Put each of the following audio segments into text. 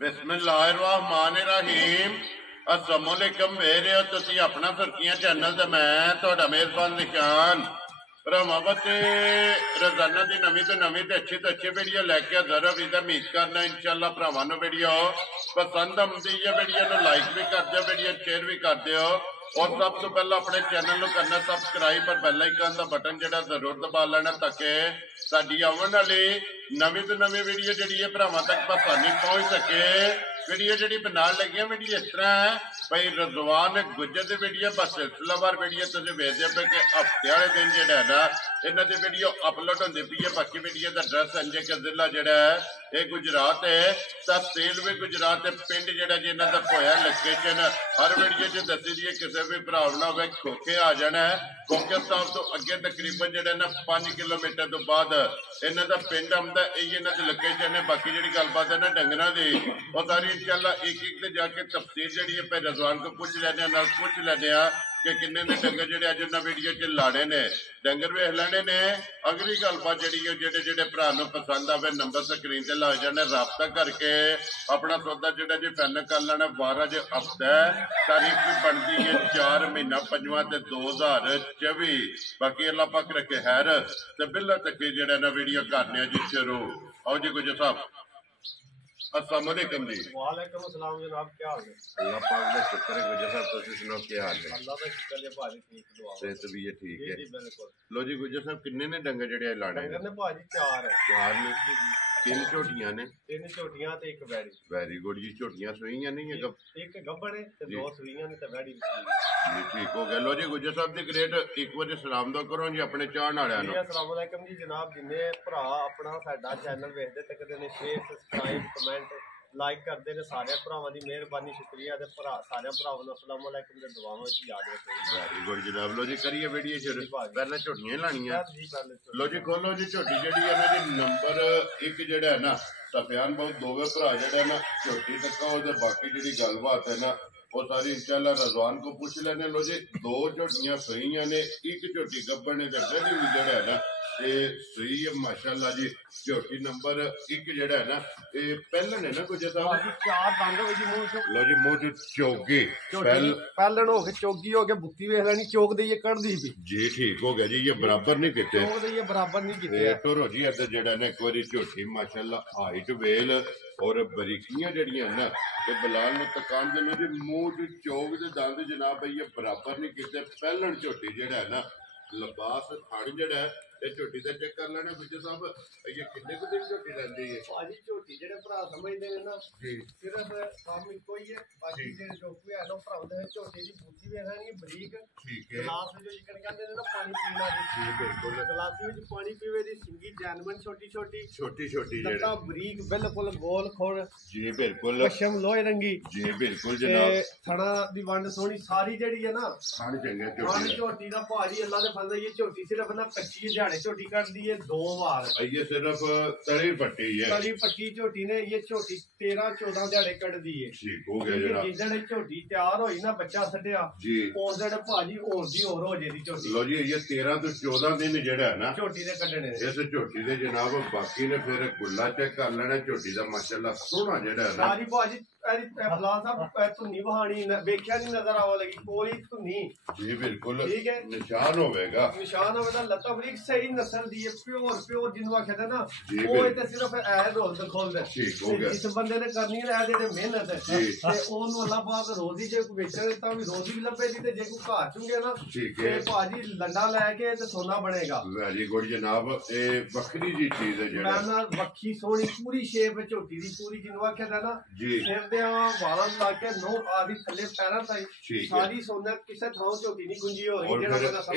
बिस्मिल्लाहिर्रहमानिर्रहीम। अस्सलामुअलैकुम मेरे तुसी अपना सुर्खियां चैनल ते मैं तुहाडा मेजबान निशान भरावां रोजाना की नवी तो नवी अच्छी तो अच्छी वीडियो लैके हाजिर हो। उम्मीद करना इंशाअल्लाह भरावां नूं वीडियो पसंद आउंदी है। वीडियो नूं लाइक भी कर दिओ, वीडियो शेयर भी कर दिओ और सब तो पहला अपने चैनल नूं करना सबसक्राइब और बेल आइकन का बटन जिहड़ा जरूर दबा लेना ताकि साडी आउण वाली नवी तो नवी वीडियो जिहड़ी है भरावां तक आसानी पहुंच सके। वीडियो जी बना लगी वीडियो इस तरह है भाई रजवान गुज्जर की वीडियो बस सिलसिलावार वीडियो तुम वेखते पे कि हफ्ते वाले दिन जो है ना इन्हों की वीडियो अपलोड होती पी है। बाकी वीडियो का एड्रैस संजय का जिला जोड़ा है ये गुजरात है, तहसील भी गुजरात है, पिंड जोड़ा जिन्हों का होया लोकेशन हर वीडियो च दसी दी है। किसी भी भरा ना हो खोखे आ जाना है। खोखे साहब तो अगे तकरीबन जो ना 5 किलोमीटर तो बाद इन्हों का पिंड आता यही इन्हों की लोकेशन है। बाकी जी गलबात है ना डंगरों की वो सारी इंशाअल्लाह एक एक से जाके तफसील जी है रजवान को पूछ लेने पूछ लेने कि किन्ने ने डंगर जो अज उन्हें वीडियो च लाने ने डंगर वेख लेने ने। अगली गलबात जी जो भरा पसंद आवे नंबर स्क्रीन से ला जाने रबता करके अपना सौदा जो जी फाइनल कर लेना। 12 जो हफ्ता है तारीख भी बनती है 4 महीना 5वां 2024। बाकी अल्लाह पाक रखे खैर तो बिल्ला तक जो ना वीडियो करने जी शुरू। आओ जी गुजर साहब अस्सलाम वालेकुम जी। वालेकुम अस्सलाम जनाब, क्या हाल है? अल्लाह पाक दा शुक्र है गुजर साहब तुसीं सुनाओ क्या हाल है? अल्लाह दा शुक्र है भाजी, ठीक दुआ सेहत भी है ठीक है जी बिल्कुल। लो जी गुजर साहब किन्ने ने डंगर जेड़े लाने डंगर ने भाजी 4 है। 4 ने 3 झोटियां ने 3 झोटियां ते 1 बैड़ी। वेरी गुड जी। झोटियां सूईयां नहीं है एक गब्बड़ है ते 2 सूईयां ने ते बैड़ी जी ठीक हो गया। लो जी गुजर साहब दी ग्रेट एक बार सलाम दो करो जी अपने चाहण वालियां नु। अस्सलाम वालेकुम जी जनाब, जिन्ने भरा अपना साडा चैनल वेखदे तकदे ने शेयर सब्सक्राइब कमेंट लाइक करते हैं सारे भरावां दी मेहरबानी शुक्रिया ते भरा सारे भरावां नूं अस्सलाम वालेकुम दे दुआवां विच याद रखो। वेरी गुड जनाब। लो जी करिए वीडियो शुरू। पहले झोटियां लाणियां लो जी खोलो जी। झोटी जेड़ी है ना जी नंबर 1 जेड़ा है ना सफियान बहुत दोवे भरा जेड़ा ना झोटी तक और बाकी जी गलबात है ना वो सारी इंशाअल्लाह रजवान को पूछ लेने। लो जी 2 झोटियां सही ने 1 झोटी गब्बड़ ने भी जड़ा है ना सही है माशाअल्लाह जी। झोटी नंबर 1 जेड़ा है ना पहलन है ना गुजर साहब 4 दंद हो जी मुंह चो। लो जी मुंह च चौगी पहलन हो गए चौगी हो गए बुत्ती वेख लेनी चौक दे कड़ दी भी जी ठीक हो गया जी। ये बराबर नहीं किते चौक दे बराबर नहीं किते टोरो जी अदर जेड़ा ना एक बारी झोटी माशाअल्लाह हाइट वेल और बरीकियां जड़ियां ना ते बिलाल ने तकान दे जी मुंह च चौक दे दंद जनाब ये बराबर नहीं किते। पहलन झोटी जेड़ा है ना लिबास थड़ जेड़ा है झोटी का चेक कर लेना गुजर साहब ये किन्ने को दिन झोटी रहती है भाजी। झोटी जेडे भरा समझदे ने ना जी सिर्फ काम इको ही है। बाकी जेडे डोकू है ना भरांदे ने झोटी दी बूथी वे है नहीं बरीक ठीक है गिलास जो जिकन कहंदे ने ना पानी पीना दी जी बिल्कुल गिलासी विच पानी पीवे दी सिंगी जैनवन छोटी छोटी जेडा बरीक बिल्कुल गोल खोड़ जी बिल्कुल पश्चिम लोहे रंगी जी बिल्कुल जनाब। थड़ा दी वंड सोहनी सारी जेडी है ना खान चंगे झोटी दा भाजी अल्लाह दे फंदे ये झोटी सिर्फ ना कच्ची झोटी कर दी है 2 बार। ये सिर्फ तली पट्टी है तली पट्टी झोटी ने ये झोटी 13-14 दिहाड़े कट दी है। ठीक हो गया जनाब। जिस दिन झोटी तैयार होई ना बच्चा छड्डिया जी उस दिन भाजी और दी और हो जेदी झोटी। लो जी ये 13 तो 14 दिन जेड़ा है ना झोटी दे कड्डने इस झोटी दे जनाब। बाकी ने फिर गुल्ला चेक कर लेना झोटी दा माशाअल्लाह सोहना जेड़ा है ना सारी भाजी फलां साहब धुनी बहानी वेख्या नहीं नजर आवा लगी कोई धुनी जी बिल्कुल ठीक है निशान होगा लत्ता बरीक सही नस्ल दी है प्योर जिन्हों आखिया ना वो तो सिर्फ ऐ रोल खोल दे जिस बंदे ने करनी है मेहनत अल्लाह पाक रोजी जे बेचने भी रोजी भी लभे दी जे कोई घर चुंगे ना भाजी लंडा लैके सोना बनेगा। वेरी गुड जनाब। बकरी जी चीज है बखी सोहनी पूरी शेप झोटी दी पूरी जिन्हों आखिया ना सिर वाला ला के नो आदि थले पैरा ताई सारी सोना किसे थां झोटी नहीं गुंजी हो रही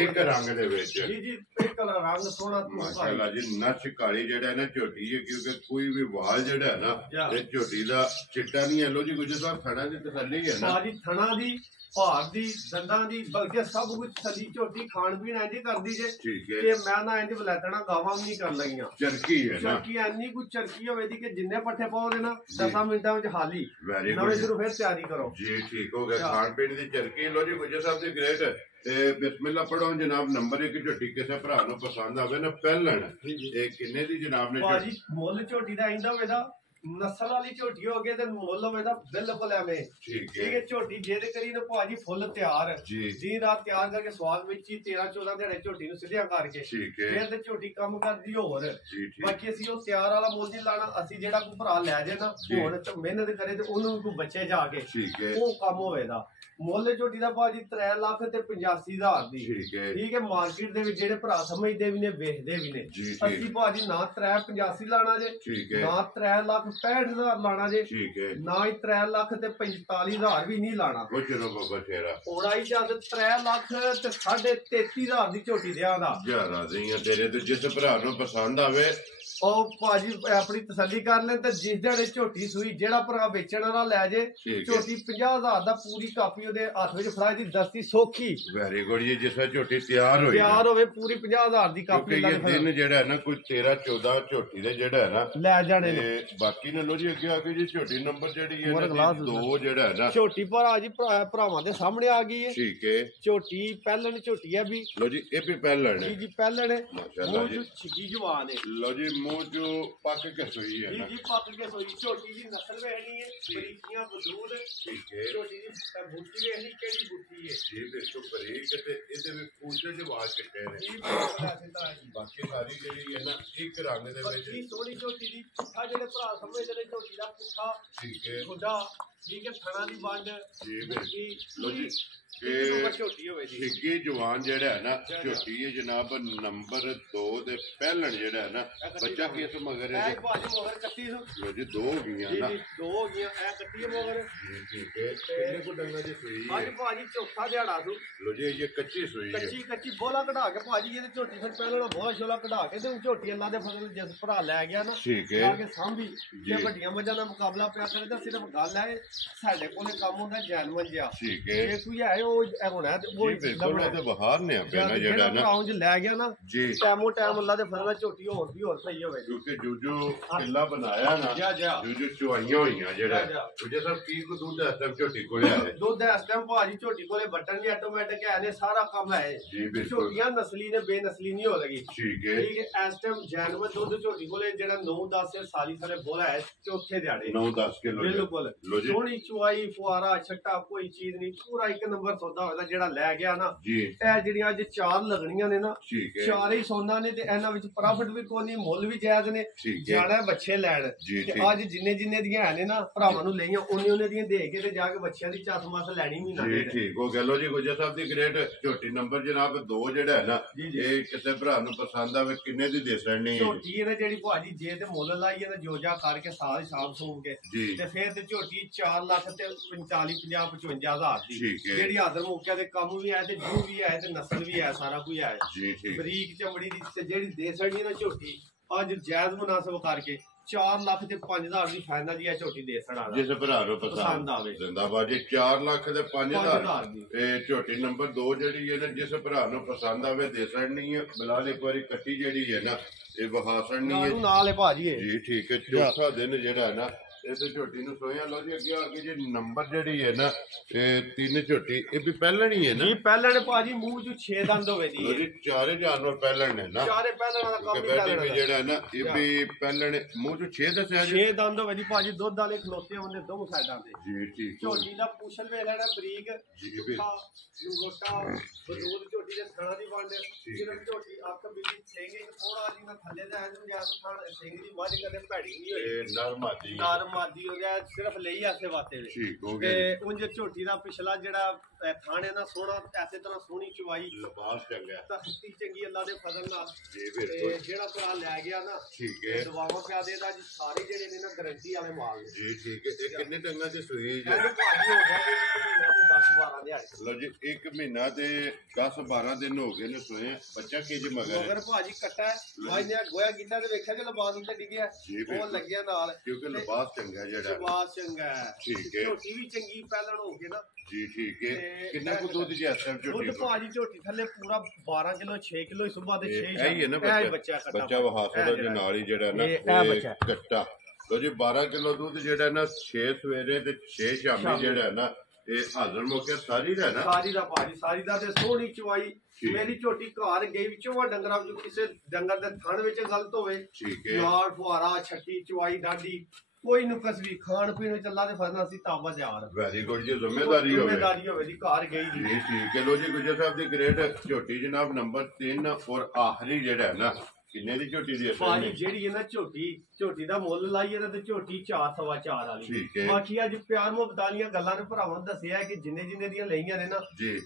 एक रंग दे विच जी जी एक रंग सोना माशाअल्लाह जी। नच काली जेड़ा है ना झोटी है क्योंकि कोई भी वाल जेड़ा है ना झोटी दा चिट्टा नहीं है। लो जी गुजर साहब थना दी तसल्ली है ना सारी थना दी भार दी दंदां दी बल्कि सब कुछ थली झोटी खान पीन इंज कर दी जे कि मैं ना इंज वलैतना गावां नहीं कर लगियां चरकी है ना चरकी इन्नी कुछ चरकी होवे दी कि जिन्ने पट्ठे पाओ दे ना 10 मिनटां विच हाली नवे शुरू फिर तैयारी करो जी ठीक हो गया। खान पीन दी चरकी। लो जी गुजर साहब दी ग्रेट बिस्मिल्लाह पढ़ो जनाब। नंबर 1 झोटी किसी भरा नूं पसंद आवे ना पहलन किन्ने दी जनाब ने भाजी मुੱਲ झोटी दा इंदा होवे दा ਨਸਲ ਵਾਲੀ ਝੋਟੀ ਹੋ ਗਈ ਤੇ ਮੁੱਲ ਹੋਵੇ ਤਾਂ ਬਿਲਕੁਲ ਐਵੇਂ ਠੀਕ ਹੈ ਝੋਟੀ ਜਿਹਦੇ ਕਰੀ ਨਾ ਭਾਜੀ ਫੁੱਲ ਤਿਆਰ ਜੀ ਰਾਤ ਤਿਆਰ ਕਰਕੇ ਸਵਾਦ ਵਿੱਚ ਹੀ 13-14 ਦਿਹਾੜੇ ਝੋਟੀ ਨੂੰ ਸਿੱਧਿਆਂ ਕਰਕੇ ਫਿਰ ਤੇ ਝੋਟੀ ਕੰਮ ਕਰਦੀ ਹੋਰ ਬਾਕੀ ਅਸੀਂ ਉਹ ਤਿਆਰ ਵਾਲਾ ਮੁੱਲ ਨਹੀਂ ਲਾਣਾ ਅਸੀਂ ਜਿਹੜਾ ਕੋਈ ਭਰਾ ਲੈ ਜੇ ਨਾ ਹੁਣ ਮਿਹਨਤ ਕਰੇ ਤੇ ਉਹਨੂੰ ਕੋਈ ਬੱਚੇ ਜਾ ਕੇ ਉਹ ਕੰਮ ਹੋਵੇਗਾ ਮੁੱਲ ਝੋਟੀ ਦਾ ਭਾਜੀ 3,85,000 ਦੀ ਠੀਕ ਹੈ ਮਾਰਕੀਟ ਦੇ ਵਿੱਚ ਜਿਹੜੇ ਭਰਾ ਸਮਝਦੇ ਵੀ ਨੇ ਵੇਚਦੇ ਵੀ ਨੇ ਅਸੀਂ ਭਾਜੀ ਨਾ 3,85,000 ਲਾਣਾ ਜੇ ਨਾ 3,65,000 ਲਾਣਾ ਜੇ ਨਾ ਹੀ 3,45,000 ਵੀ ਨਹੀਂ ਲਾਣਾ ਉੜਾਈ ਜਦ 3,00,000 ਤੇ 33,500 ਦੀ ਝੋਟੀ ਦਿਆਂਗਾ ਤੇਰੇ ਤੇ ਜਿਸ ਭਰਾ ਨੂੰ ਪਸੰਦ ਆਵੇ ਉਹ ਭਾਜੀ ਆਪਣੀ ਤਸੱਲੀ ਕਰ ਲੈ ਤੇ ਜਿਸ ਦਿਹਾੜੇ ਝੋਟੀ ਸੂਈ ਜਿਹੜਾ ਭਰਾ ਵੇਚਣ ਵਾਲਾ ਲੈ ਜੇ ਝੋਟੀ 50,000 ਦਾ ਪੂਰੀ ਕਾਪੀ ਉਹਦੇ ਹੱਥ ਵਿੱਚ ਫੜਾਈ ਦੀ ਦਸਤੀ ਸੌਖੀ ਵੈਰੀ ਗੁੱਡ ਜੀ ਜਿਸ ਵੇਲੇ ਝੋਟੀ ਤਿਆਰ ਹੋਵੇ ਪੂਰੀ 50,000 ਦੀ ਕਾਪੀ ਇਹ ਦਿਨ ਜਿਹੜਾ ਹੈ ਨਾ ਕੋਈ 13-14 ਝੋਟੀ ਦੇ ਜਿਹੜਾ ਹੈ ਨਾ ਲੈ ਜਾਣੇ ਨੇ ਬਾਕੀ ਨੇ ਲੋ ਜੀ ਅੱਗੇ ਆ ਕੇ ਜੀ ਝੋਟੀ ਨੰਬਰ ਜਿਹੜੀ ਹੈ ਨਾ 2 ਜਿਹੜਾ ਹੈ ਨਾ ਝੋਟੀ ਭਰਾ ਜੀ ਭਰਾਵਾਂ ਦੇ ਸਾਹਮਣੇ ਆ ਗਈ ਹੈ ਠੀਕ ਹੈ ਝੋਟੀ ਪਹਿਲਣ ਝੋਟੀ ਹੈ ਵੀ ਲੋ ਜੀ ਇਹ ਵੀ ਪਹਿਲਣ ਹੈ ਜੀ ਪਹਿਲਣ ਹੈ ਮਾਸ਼ਾਅੱਲਾ ਜੀ ਛਿੱਗੀ ਜਵਾਨ ਹੈ ਲੋ ਜੀ ਮੂੰਹ ਜੋ ਪੱਕ ਕੇ ਸੋਈ ਹੈ ਜੀ ਪੱਕ ਕੇ ਸੋਈ ਝੋਟੀ ਦੀ ਨਸਲ ਵੇਖਣੀ ਹੈ ਬਰੀਕੀਆਂ ਬਦੂਦ ਠੀਕ ਹੈ ਝੋਟੀ ਦੀ ਬੁੱਟੀ ਵੇਖਣੀ ਕਿਹੜੀ ਬੁੱਟੀ ਹੈ ਜੀ ਬਿਲਕੁਲ ਬਰੀਕ ਤੇ ਇਹਦੇ ਵਿੱਚ ਪੂੰਛੇ ਦੇ ਵਾਲ ਚਿੱਟੇ ਨੇ ਬਾਕੀ ਸਾਰੀ ਜਿਹੜੀ ਹੈ ਨਾ ਇੱਕ ਰੰਗ ਦੇ ਵਿੱਚ ਜੀ ਸੋਹਣੀ ਝੋਟੀ ਦੀ ਪੁੱਠਾ ਜਿਹੜੇ ਭਰਾ ਸਮਝਦੇ ਨੇ ਝੋਟੀ ਦਾ ਪੁੱਠਾ ਠੀਕ ਹੈ ਖੁੱਡਾ ਠੀਕ ਹੈ ਥਣਾ ਦੀ ਵੰਡ ਜੀ ਬਿਲਕੁਲ ਲੋ ਜੀ ਝੋਟੀ ਹੋਵੇ ਜੀ ਛਿੱਗੀ ਜਵਾਨ ਜਿਹੜਾ ਹੈ ਨਾ ਝੋਟੀ ਹੈ ਜਨਾਬ ਨੰਬਰ 2 ਦੇ ਪਹਿਲਣ ਜਿਹੜਾ ਹੈ ਨਾ ਬੱਚਾ ਕਿਸ ਮਗਰ ਹੈ ਭਾਜੀ ਮਗਰ ਕੱਟੀ ਲੋ ਜੀ 2 ਹੋ ਗਈਆਂ ਨਾ 2 ਹੋ ਗਈਆਂ ਐ ਕੱਟੀ ਹੈ ਮਗਰ ਠੀਕ ਹੈ ਕਿੰਨੇ ਕੋ ਡੰਗਾ ਜੀ ਸੂਈ ਅੱਜ ਭਾਜੀ ਚੌਥਾ ਦਿਹਾੜਾ ਸੂ ਲੋ ਜੀ ਇਹ ਕੱਚੀ ਸੂਈ ਹੈ ਕੱਚੀ ਬੋਲਾ ਕਢਾ ਕੇ ਭਾਜੀ ਇਹਦੇ ਝੋਟੀ ਫਿਰ ਪਹਿਲਾਂ ਬੋਲਾ ਛੋਲਾ ਕਢਾ ਕੇ ਤੇ ਉਹ ਝੋਟੀ ਅੱਲਾ ਦੇ ਫਜ਼ਲ ਜਿਸ ਭਰਾ ਲੈ ਗਿਆ ਨਾ ਠੀਕ ਹੈ ਆ ਕੇ ਸਾਂਭੀ ਜੇ ਵੱਡੀਆਂ ਮੱਝਾਂ ਦਾ ਮੁਕਾਬਲਾ ਪਿਆ ਕਰੇ ਤਾਂ ਸਿਰਫ ਗੱਲ ਹੈ ਸਾਡੇ ਕੋਲੇ ਕੰਮ ਹੁੰਦਾ ਜੈਨਮਨ ਜਿਹਾ ਠੀਕ ਹੈ ਇਹ ਕੋਈ ਹੈ ਉਹ ਹੋਣਾ ਤੇ ਉਹ ਬਿਲਕੁਲ ਇਹ ਤਾਂ ਬਾਹਰ ਨੇ ਆਪਣਾ ਜਿਹੜਾ ਨਾ ਆਉਂਜ ਲੈ ਗਿਆ ਨਾ ਜੀ ਟਾਈਮੋ ਟਾਈਮ ਅੱਲਾ ਦੇ ਫਜ਼ਲ ਝੋਟੀ ਹੋਰ ਵੀ ਹੋਰ ਸਹੀ ਹੋਵੇ ਕਿਉਂਕਿ ਜੂਜੂ ਕਿੱਲਾ ਬਣਾਇਆ ਨਾ ਜੂਜੂ ਚੁਆਈਆਂ ਹੋਈਆਂ ਜਿਹੜਾ ਤੁਝੇ ਸਭ ਕੀ ਕੋ ਦੁੱਧ ਇਸ ਟਾਈਮ ਝੋਟੀ ਕੋਲੇ ਆ ਦੁੱਧ ਇਸ ਟਾਈਮ ਭਾਜੀ ਝੋਟੀ ਕੋਲੇ ਬਟਨ ਵੀ ਆਟੋਮੈਟਿਕ ਹੈ ਨੇ ਸਾਰਾ ਕੰਮ ਹੈ ਜੀ ਬਿਲਕੁਲ ਝੋਟੀਆਂ ਨਸਲੀ ਨੇ ਬੇਨਸਲੀ ਨਹੀਂ ਹੋ ਲਗੀ ਠੀਕ ਹੈ ਇਸ ਟਾਈਮ ਜੈਨਵਨ ਦੁੱਧ ਝੋਟੀ ਕੋਲੇ ਜਿਹੜਾ 9-10 ਸਾਲੀ ਸਾਰੇ ਬੋਲਾ ਹੈ ਚੌਥੇ ਦਿਹਾੜੇ 9-10 ਕਿਲੋ ਬਿਲਕੁਲ ਸੋਹਣੀ ਚੁਆਈ ਫੁਆਰਾ ਛੱਟਾ ਕੋਈ ਚੀਜ਼ ਨਹੀਂ ਪੂਰਾ ਇੱਕ ਨੰਬਰ ਸੌਦਾ ਹੋਇਆ ਜਿਹੜਾ ਲੈ ਗਿਆ ਨਾ ਇਹ ਜਿਹੜੀਆਂ ਅੱਜ 4 ਲੱਗਣੀਆਂ ਨੇ ਨਾ ਚਾਰੇ ਹੀ ਸੌਦਾ ਨੇ ਤੇ ਇਹਨਾਂ ਵਿੱਚ ਪ੍ਰੋਫਿਟ ਵੀ ਕੋਈ ਨਹੀਂ ਮੁੱਲ ਵੀ ਜਾਇਜ਼ ਨੇ ਜਾਣਾ ਬੱਚੇ ਲੈਣ ਤੇ ਅੱਜ ਜਿੰਨੇ ਦੀਆਂ ਨੇ ਨਾ ਭਰਾਵਾਂ ਨੂੰ ਲਈਆਂ ਉਹਨੇ ਦੀਆਂ ਦੇ ਕੇ ਤੇ ਜਾ ਕੇ ਬੱਚਿਆਂ ਦੀ ਚੱਸ ਮਸ ਲੈਣੀ ਵੀ ਨਾ ਠੀਕ ਹੋ ਗਿਆ ਲੋ ਜੀ ਗੁਜਰ ਸਾਹਿਬ ਦੀ ਗ੍ਰੇਟ ਝੋਟੀ ਨੰਬਰ ਜਨਾਬ 2 ਜਿਹੜਾ ਹੈ ਨਾ ਇਹ ਕਿਸੇ ਭਰਾ ਨੂੰ ਪਸੰਦ ਆਵੇ ਕਿੰਨੇ ਦੀ ਦੇ ਸਕਣੀ ਝੋਟੀ ਇਹਨੇ ਜਿਹੜੀ ਭਾਜੀ ਜੇ ਤੇ ਮੁੱਲ ਲਾਈ ਇਹਦਾ ਜੋਜਾ ਕਰਕੇ ਸਾਲ ਹਿਸਾਬ ਸੂਬ ਕੇ ਤੇ ਫਿਰ ਤੇ ਝੋਟੀ 4 ਲੱਖ ਤੇ 45-50-55,000 ਦੀ ਜਿਹੜੀ ਹਾਜ਼ਰ ਮੌਕਿਆਂ ਦੇ ਕੰਮ ਵੀ ਆਏ ਤੇ ਜੂ ਵੀ ਆਏ ਤੇ ਨਸਲ ਵੀ ਆਏ ਸਾਰਾ ਕੁਝ ਆਏ ਬਰੀਕ ਚਮੜੀ ਦੀ ਤੇ ਜਿਹੜੀ ਦੇ ਸਕਦੀ ਨਾ ਝੋਟੀ ਅੱਜ ਜਾਇਜ਼ ਮੁਨਾਸਬ ਕਰਕੇ 4 ਲੱਖ ਤੇ 5,000 ਦੀ ਫਾਈਨਲ ਦੀ ਆ ਝੋਟੀ ਦੇ ਸੜਾ ਜਿਸ ਭਰਾ ਨੂੰ ਪਸੰਦ ਆਵੇ ਜ਼ਿੰਦਾਬਾਦ ਜੀ 4 ਲੱਖ ਤੇ 5,000 ਇਹ ਝੋਟੀ ਨੰਬਰ 2 ਜਿਹੜੀ ਹੈ ਨਾ ਜਿਸ ਭਰਾ ਨੂੰ ਪਸੰਦ ਆਵੇ ਦੇ ਸਕਣੀ ਹੈ ਬਿਲਾਲ ਇੱਕ ਵਾਰੀ ਕੱਟੀ ਜਿਹੜੀ ਹੈ ਨਾ ਇਹ ਵਿਖਾ ਸਕਣੀ ਹੈ ਨਾਲ ਹੈ ਭਾਜੀ ਜੀ ਠੀਕ ਹੈ ਚੌਥਾ ਦਿਨ ਜਿਹੜਾ ਹੈ ਨਾ ਇਸ ਝੋਟੀ ਨੂੰ ਸੋਇਆ ਲੋ ਜੀ ਅੱਗੇ ਜੇ ਨੰਬਰ ਜਿਹੜੀ ਹੈ ਨਾ ਇਹ 3 ਝੋਟੀ ਇਹ ਵੀ ਪਹਿਲਣ ਹੀ ਹੈ ਨਾ ਜੀ ਪਹਿਲਣ ਭਾਜੀ ਮੂੰਹ ਚ 6 ਦੰਦ ਹੋਵੇ ਜੀ ਜੀ ਚਾਰੇ ਜਾਨਵਰ ਪਹਿਲਣ ਨੇ ਨਾ ਚਾਰੇ ਪਹਿਲਣ ਦਾ ਕੰਮ ਹੀ ਜਿਹੜਾ ਨਾ ਇਹ ਵੀ ਪਹਿਲਣ ਮੂੰਹ ਚ 6 ਦੱਸਿਆ ਜੀ 6 ਦੰਦ ਹੋਵੇ ਜੀ ਭਾਜੀ ਦੁੱਧ ਵਾਲੇ ਖਲੋਤੇ ਹੁੰਦੇ ਦੋਵੇਂ ਸਾਈਡਾਂ ਤੇ ਜੀ ਠੀਕ ਝੋਟੀ ਦਾ ਪੁੱਛਲ ਵੇ ਲੈਣਾ ਬਰੀਕ ਜੀ ਵੀ ਗੋਟਾ ਬਦੂਦ ਝੋਟੀ ਦੇ ਥਣਾ ਦੀ ਵੰਡ ਸਿਰਫ ਝੋਟੀ ਅੱਖ ਬਿੱਲੀ ਸਿੰਘ ਇੱਕ ਥੋੜਾ ਜਿਹਾ ਥੱਲੇ ਦਾ ਹੈ ਤੇ ਜਾਂ ਸਿੰਘ ਦੀ ਮੱਝ ਕਦੇ ਭੈੜੀ ਨਹੀਂ ਹੋਈ ਇਹ ਨਰਮਾਦੀ ਮਾਦੀ ਹੋ ਗਿਆ ਸਿਰਫ ਲਈ ਆਸੇ ਵਾਤੇ ਵੇ ਠੀਕ ਹੋ ਗਿਆ ਤੇ ਉਂਝ ਝੋਟੀ ਦਾ ਪਿਛਲਾ ਜਿਹੜਾ ਥਾਣੇ ਨਾ ਸੋਹਣਾ ਐਸੇ ਤਰ੍ਹਾਂ ਸੋਹਣੀ ਚਵਾਈ ਲਿਬਾਸ ਚੰਗਾ ਤਖਤੀ ਚੰਗੀ ਅੱਲਾ ਦੇ ਫਜ਼ਲ ਨਾਲ ਜੀ ਬਿਲਕੁਲ ਜਿਹੜਾ ਭਰਾ ਲੈ ਗਿਆ ਨਾ ਠੀਕ ਹੈ ਦਵਾਵਾਂ ਪਿਆ ਦੇਦਾ ਜੀ ਸਾਰੇ ਜਿਹੜੇ ਨੇ ਨਾ ਗਾਰੰਟੀ ਵਾਲੇ ਮਾਲ ਨੇ ਜੀ ਠੀਕ ਹੈ ਇਹ ਕਿੰਨੇ ਟੰਗਾਂ ਦੀ ਸੂਈ ਜੀ ਭਾਜੀ ਹੋ ਗਿਆ ਜੀ 10-12 ਦਿਹਾੜੇ ਲੋ ਜੀ 1 ਮਹੀਨਾ ਤੇ 10-12 ਦਿਨ ਹੋ ਗਏ ਨੇ ਸੋਏ ਬੱਚਾ ਕਿਜ ਮਗਰ ਭਾਜੀ ਕੱਟਾ ਭਾਈ ਨੇ ਗੋਇਆ ਕੀਤਾ ਤੇ ਵੇਖਿਆ ਕਿ ਲਿਬਾਸ ਉੱਤੇ ਡਿੱਗਿਆ ਉਹ ਲੱਗਿਆ ਨਾਲ ਕਿਉਂਕਿ ਲਿਬਾਸ ਚੰਗਾ ਜਿਹੜਾ ਲਿਬਾਸ ਚੰਗਾ ਠੀਕ ਹੈ ਝੋਟੀ ਵੀ ਚੰਗੀ ਪਹਿਲਣ ਹੋ ਕੇ ਨਾ ਜੀ ਠੀਕ ਹੈ ਕਿੰਨਾ ਕੁ ਦੁੱਧ ਜੀ ਇਸ ਟਾਈਮ ਝੋਟੀ ਦੁੱਧ ਭਾਜੀ ਝੋਟੀ ਥੱਲੇ ਪੂਰਾ 12 ਕਿਲੋ 6 ਕਿਲੋ ਸੁਬਾ ਦੇ 6 ਇਹ ਹੀ ਹੈ ਨਾ ਬੱਚਾ ਵਹਾਸਾ ਦਾ ਨਾਲ ਹੀ ਜਿਹੜਾ ਨਾ ਇਹ ਕੱਟਾ ਲੋ ਜੀ 12 ਕਿਲੋ ਦੁੱਧ ਜਿਹੜਾ ਨਾ 6 ਸਵੇਰੇ ਤੇ 6 ਸ਼ਾਮੀ ਜਿਹੜਾ ਨਾ ਇਹ ਹਾਜ਼ਰ ਮੌਕੇ ਸਾਰੀ ਦਾ ਨਾ ਸਾਰੀ ਦਾ ਭਾਜੀ ਸਾਰੀ ਦਾ ਤੇ ਸੋਹਣੀ ਚਵਾਈ ਮੇਰੀ ਝੋਟੀ ਘਰ ਗਈ ਵਿੱਚੋਂ ਡੰਗਰਾਂ ਵਿੱਚ ਕਿਸੇ ਡੰਗਰ ਦੇ ਥਣ ਵਿੱਚ ਗਲਤ ਹੋਵੇ ਠੀਕ ਹੈ ਨਾੜ ਫੁਆਰਾ ਛੱਟੀ ਚਵਾਈ ਡਾਢੀ ਕੋਈ ਨੁਕਸ ਵੀ ਖਾਣ ਪੀਣ ਵਿੱਚ ਅੱਲਾ ਦੇ ਫਜ਼ਲ ਅਸੀਂ ਤਾਬਾ ਤਿਆਰ। ਵੈਰੀ ਗੁੱਡ ਜੀ, ਜ਼ਿੰਮੇਦਾਰੀ ਹੋਵੇ ਦੀ ਘਰ ਗਈ ਜੀ। ਠੀਕ ਹੈ। ਲੋ ਜੀ ਗੁੱਜਰ ਸਾਹਿਬ ਦੀ ਗ੍ਰੇਡ ਝੋਟੀ ਜਨਾਬ ਨੰਬਰ 3 ਔਰ ਆਖਰੀ ਜਿਹੜਾ ਹੈ ਨਾ, ਕਿੰਨੇ ਦੀ ਝੋਟੀ ਦੀ ਭਾਜੀ ਜਿਹੜੀ ਹੈ ਨਾ ਝੋਟੀ ਦਾ ਮੁੱਲ ਲਾਈਏ ਤੇ ਝੋਟੀ 4.25 ਵਾਲੀ। ਬਾਕੀ ਅੱਜ ਪਿਆਰ ਮੁਹੱਬਤ ਵਾਲੀਆਂ ਗੱਲਾਂ ਨੇ ਭਰਾਵਾਂ ਦੱਸਿਆ ਕਿ ਜਿੰਨੇ ਦੀਆਂ ਲਈਆਂ ਨੇ ਨਾ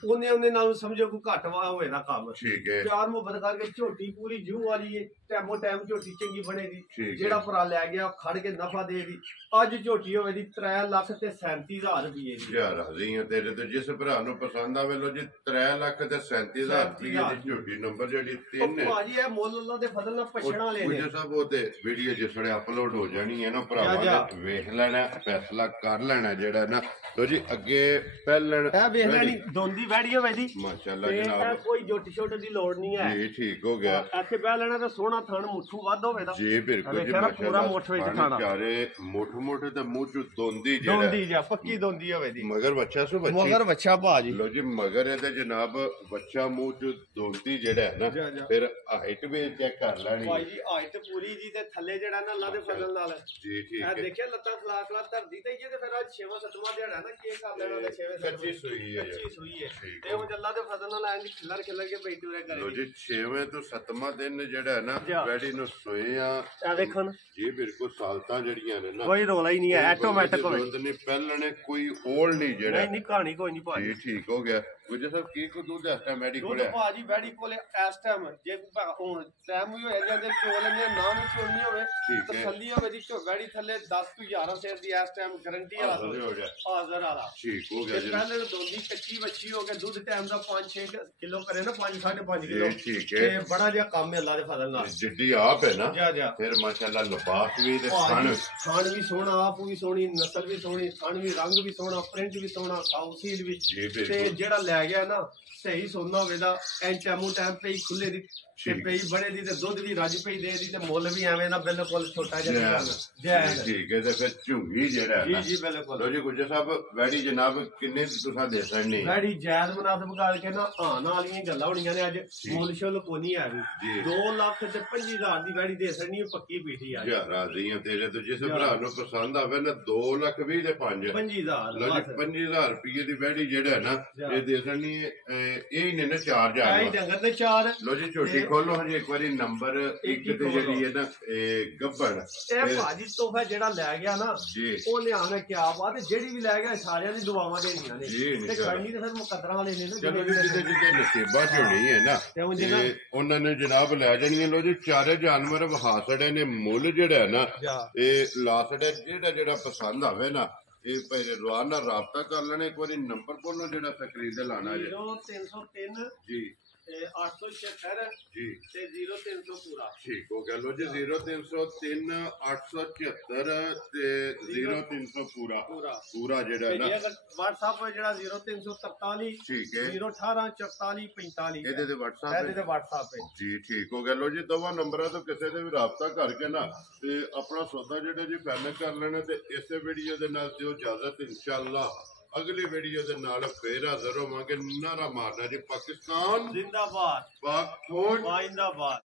ਉਹਨੇ ਨਾਲ ਸਮਝੋ ਕੋਈ ਘੱਟ ਵਾ ਹੋਵੇ ਨਾ ਕੰਮ। ਪਿਆਰ ਮੁਹੱਬਤ ਕਰਕੇ ਝੋਟੀ ਪੂਰੀ ਜੂ ਵਾਲੀ ਹੈ, ਟੈਮੋ ਟੈਮ ਝੋਟੀ ਚੰਗੀ ਬਣੇਗੀ। ਜਿਹੜਾ ਭਰਾ ਲੈ ਗਿਆ ਖੜ ਕੇ ਨਫਾ ਦੇਗੀ। ਅੱਜ ਝੋਟੀ ਹੋਵੇ ਦੀ 3,37,000 ਰੁਪਏ ਦੀ। ਯਾਰ ਹਜ਼ੀਆਂ ਤੇਰੇ ਤੇ ਜਿਸ ਭਰਾ ਨੂੰ ਪਸੰਦ ਆਵੇ ਲੋ ਜੀ 3,37,000 ਰੁਪਏ ਦੀ ਝੋਟੀ ਨੰਬਰ ਜਿਹੜੀ 3 ਹੈ। ਭਾਜੀ ਇਹ ਮੁੱਲ ਉਹਨਾਂ ਦੇ ਫਜ਼ਲ ਨਾਲ ਪਛਣਾ ਵਾਲੇ ਨੇ। ਗੁੱਜਰ ਸਾਹਿਬ ਉਹ ਤੇ ਵੀਡੀਓ ਜਿਸ ਵੇਲੇ ਅਪਲੋਡ ਹੋ ਜਾਣੀ ਹੈ ਨਾ ਭਰਾਵਾਂ ਨੇ ਵੇਖ ਲੈਣਾ, ਫੈਸਲਾ ਕਰ ਲੈਣਾ ਜਿਹੜਾ ਨਾ। ਲੋ ਜੀ ਅੱਗੇ ਪਹਿਲਣ ਇਹ ਵੇਖ ਲੈਣੀ ਦੋਂਦੀ ਵੈੜੀ ਹੋਵੇ ਦੀ ਮਾਸ਼ਾਅੱਲਾ ਜਨਾਬ, ਕੋਈ ਜੋਟੀ ਛੋਟੇ ਦੀ ਲੋੜ ਨਹੀਂ ਹੈ ਜੀ। ਠੀਕ ਹੋ ਗਿਆ। ਇੱਥੇ ਬਹਿ ਲੈਣਾ ਤਾਂ ਸੋਹਣਾ ਥਣ ਮੁੱਠੂ ਵੱਧ ਹੋਵੇ ਦਾ ਜੀ ਬਿਲਕੁਲ ਜੀ, ਪੂਰਾ ਮੁੱਠ ਵਿੱਚ ਖਾਣਾ ਚਾਰੇ ਮੁੱਠ ਤੇ ਮੂੰਹ ਚ ਦੋਂਦੀ ਜਾਂ ਪੱਕੀ ਦੋਂਦੀ ਹੋਵੇ ਦੀ। ਮਗਰ ਬੱਚਾ ਸੋ ਬੱਚੀ ਮਗਰ ਬੱਚਾ ਭਾਜੀ। ਲੋ ਜੀ ਮਗਰ ਇਹਦੇ ਜਨਾਬ ਬੱਚਾ ਮੂੰਹ ਚ ਦੋਂਦੀ ਜਿਹੜਾ ਹੈ ਨਾ, ਫਿਰ ਹਾਈਟ ਵੀ ਚੈੱਕ ਕਰ ਲੈਣੀ ਭਾਈ ਜੀ। ਹਾਈਟ ਪੂਰੀ ਜੀ ਤੇ ਥੱਲੇ ਜਿਹੜਾ ਨਾ ਅੱਲਾ ਦੇ ਫਜ਼ਲ ਨਾਲ ਜੀ। ਠੀਕ ਹੈ। ਦੇਖਿਆ ਲੱਤਾਂ ਫਲਾਕਲਾ ਧਰਦੀ ਤੇ ਜੇ ਫਿਰ ਅੱਜ 6ਵਾਂ 7ਵਾਂ ਦਿਹਾੜਾ ਨਾ ਕੀ ਕਰ ਲੈਣਾ ਤੇ 6ਵੇਂ ਕੱਚੀ ਸੂਈ ਹੈ ਤੇ ਉਹ ਅੱਲਾ ਦੇ ਫਜ਼ਲ ਨਾਲ ਐਂ ਖਿਲਰ ਕੇ ਬੈਠੀ ਉਰੇ ਕਰੇ। ਲੋ ਜੀ 6ਵੇਂ ਤੋਂ 7ਵਾਂ ਦਿਨ ਜਿਹੜਾ ਹੈ ਨਾ ਵੈੜੀ ਨੂੰ ਸੋਏ ਆ। ਇਹ ਦੇਖਣ ਜੀ ਬਿਲਕੁਲ ਸਾਲਤਾਂ ਜਿਹੜੀਆਂ ਨੇ ਨਾ ਕੋਈ ਰੋਲਾ ਹੀ ਨਹੀਂ ਹੈ, ਆਟੋਮੈਟਿਕ ਹੋਵੇ। ਦੁੱਧ ਨਹੀਂ ਪਹਿਲਣੇ ਕੋਈ ਓਲ ਨਹੀਂ ਜਿਹੜਾ ਨਹੀਂ ਕਹਾਣੀ ਕੋਈ ਨਹੀਂ ਭਾਜੀ। ਜੀ ਠੀਕ ਹੋ ਗਿਆ। ਗੁੱਜਰ ਸਾਹਿਬ ਕੀ ਕੋ ਦੁੱਧ ਇਸ ਟਾਈਮ ਵੈੜੀ ਕੋਲੇ? ਭਾਜੀ ਵੈੜੀ ਕੋਲੇ ਇਸ ਟਾਈਮ ਜੇ ਹੁਣ ਟਾਈਮ ਵੀ ਹੋਇਆ ਜਾਂਦੇ ਚੋਲ ਨੇ ਨਾ ਵੀ ਚੋਣੀ ਹੋਵੇ ਤਸੱਲੀ ਹੋਵੇ ਦੀ ਵੈੜੀ ਥੱਲੇ 10 ਤੋਂ 11 ਸੇਰ ਦੀ ਇਸ ਟਾਈਮ ਗਾਰੰਟੀ ਵਾਲਾ ਹਾਜ਼ਰ ਵਾਲਾ। ਠੀਕ ਹੋ ਗਿਆ ਜੀ। ਪਹਿਲੇ ਦੋਂਦੀ ਕੱਚੀ ਵੱਛੀ ਹੋ ਕੇ ਦੁੱਧ ਟਾਈਮ ਦਾ 5-6 ਕਿਲੋ ਕਰੇ ਨਾ 5-5.5 ਕਿਲੋ। ਠੀਕ ਹੈ। ਤੇ ਬੜਾ ਜਿਹਾ ਕੰਮ ਹੈ ਅੱਲਾ ਦੇ ਫਜ਼ਲ ਨਾਲ। ਜਿੱਡੀ ਆਪ ਹੈ ਨਾ ਫਿਰ ਮਾਸ਼ਾਅੱਲਾ ਲਿਬਾਸ ਵੀ ਤੇ ਥਣ ਵੀ ਸੋਹਣਾ, ਆਪ ਵੀ ਸੋਹਣੀ, ਨਸਲ ਵੀ ਸੋਹਣੀ, ਥਣ ਵੀ ਰੰਗ ਵੀ ਸੋਹਣਾ, ਪ੍ਰਿੰਟ ਵੀ ਸੋਹਣਾ, ਸਾਊਸੀਲ ਵੀ। ਤੇ ਜਿਹੜਾ ਲੈ ਗਿਆ ਨਾ ਸਹੀ ਸੋਨਾ ਹੋਵੇ ਦਾ ਐ ਟੈਮੂ ਟਾਈਮ ਪਈ ਖੁੱਲੇ ਦੀ ਤੇ ਪਈ ਬੜੇ ਦੀ ਤੇ ਦੁੱਧ ਵੀ ਰੱਜ ਪਈ ਦੇ ਦੀ ਤੇ ਮੁੱਲ ਵੀ ਐਵੇਂ ਦਾ ਬਿਲਕੁਲ ਛੋਟਾ ਜਿਹਾ ਜਾਇਜ਼। ਠੀਕ ਹੈ। ਤੇ ਫਿਰ ਝੁੰਗੀ ਜਿਹੜਾ ਜੀ ਬਿਲਕੁਲ। ਲੋ ਜੀ ਗੁੱਜਰ ਸਾਹਿਬ ਵੈੜੀ ਜਨਾਬ ਕਿੰਨੇ ਤੁਸੀਂ ਦੇ ਸਕਦੇ? ਵੈੜੀ ਜਾਇਜ਼ ਮੁਨਾਸਬ ਕਰਕੇ ਨਾ ਆਣ ਵਾਲੀਆਂ ਗੱਲਾਂ ਹੋਣੀਆਂ ਨੇ। ਅੱਜ ਮੁੱਲ ਸ਼ੁੱਲ ਕੋਈ ਨਹੀਂ ਆਵੀ 2,25,000 ਦੀ ਵੈੜੀ ਦੇ ਸਕਣੀ ਪੱਕੀ ਪੀਠੀ ਆ। ਯਾਰ ਰਾਜ਼ੀਆਂ ਤੇਰੇ ਤੋਂ ਜਿਸ ਭਰਾ ਨੂੰ ਪਸੰਦ ਆਵੇ ਨਾ 2,20,000 ਦੇ 5,000 ਲੋ ਜੀ 5,000 ਰੁਪਏ ਦੀ ਵੈੜੀ ਜਿਹੜਾ ਨਾ ਇਹ ਦੇ ਸਕਣੀ ਇਹ ਨੇ ਨਾ 4,000 ਡੰਗਰ ਦੇ 4। ਲੋ ਜੀ ਛੋਟੀ ਖੋਲੋ ਹਜੇ ਇੱਕ ਵਾਰੀ ਨੰਬਰ 1 ਤੇ ਜਿਹੜੀ ਹੈ ਨਾ ਇਹ ਗੱਬੜ ਇਹ ਭਾਜੀ ਤੋਹਫਾ ਜਿਹੜਾ ਲੈ ਗਿਆ ਨਾ ਉਹ ਲਿਆਣਾ ਕਿਆ ਬਾਤ। ਜਿਹੜੀ ਵੀ ਲੈ ਗਿਆ ਸਾਰਿਆਂ ਦੀ ਦੁਆਵਾਂ ਦੇਣੀਆਂ ਨੇ ਤੇ ਕਰਨੀ ਤੇ ਫਿਰ ਮੁਕੱਦਰਾਂ ਵਾਲੇ ਨੇ ਨਾ। ਚਲੋ ਜਿਹਦੇ ਨਸੀਬਾਂ ਚ ਹੋਣੀ ਹੈ ਨਾ ਤੇ ਉਹਨਾਂ ਨੇ ਜਨਾਬ ਲੈ ਜਾਣੀਆਂ। ਲੋ ਜੀ ਚਾਰੇ ਜਾਨਵਰ ਵਹਾ ਛੜੇ ਨੇ। ਮੁੱਲ ਜਿਹੜਾ ਨਾ ਇਹ ਲਾ ਛੜੇ। ਜਿਹੜਾ ਪਸੰਦ ਆਵੇ ਨਾ ਇਹ ਪਹਿਲੇ ਰਵਾਨ ਨਾਲ ਰਾਬਤਾ ਕਰ ਲੈਣਾ। ਇੱਕ ਵਾਰੀ ਨੰਬਰ ਬੋਲੋ ਜਿਹੜਾ ਖਰੀਦ ਲਾਣਾ ਜੀ। 0303 ਜੀ 876 ਜੀ ਤੇ 0300 ਪੂਰਾ। ਠੀਕ ਹੋ ਗਿਆ। ਲੋ ਜੀ 0303 876 ਤੇ 0300 ਪੂਰਾ ਜਿਹੜਾ ਨਾ WhatsApp ਜਿਹੜਾ 0343 ਠੀਕ ਹੈ 018 44 45 ਇਹਦੇ ਤੇ WhatsApp ਹੈ ਜੀ। ਠੀਕ ਹੋ ਗਿਆ। ਲੋ ਜੀ ਦੋਵਾਂ ਨੰਬਰਾਂ ਤੋਂ ਕਿਸੇ ਦੇ ਵੀ ਰਾਬਤਾ ਕਰਕੇ ਨਾ ਤੇ ਆਪਣਾ ਸੌਦਾ ਜਿਹੜਾ ਜੀ ਫਾਈਨਲ ਕਰ ਲੈਣਾ। ਤੇ ਇਸੇ ਵੀਡੀਓ ਦੇ ਨਾਲ ਦਿਓ ਇਜਾਜ਼ਤ। ਇਨਸ਼ਾਅੱਲਾ ਅਗਲੀ ਵੀਡੀਓ ਦੇ ਨਾਲ ਫੇਰ ਹਾਜ਼ਰ ਹੋਵਾਂਗੇ। ਨਾਰਾ ਮਾਰਨਾ ਜੀ ਪਾਕਿਸਤਾਨ ਜ਼ਿੰਦਾਬਾਦ, ਪਾਕ ਫੌਜ ਜ਼ਿੰਦਾਬਾਦ।